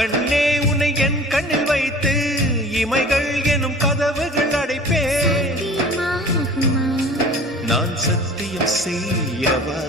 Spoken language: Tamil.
கண்ணே உன்னை என் கண்ணில் வைத்து இமைகள் எனும் கதவுகள் அடைப்பேன். நான் சத்தியம் செய்யவா?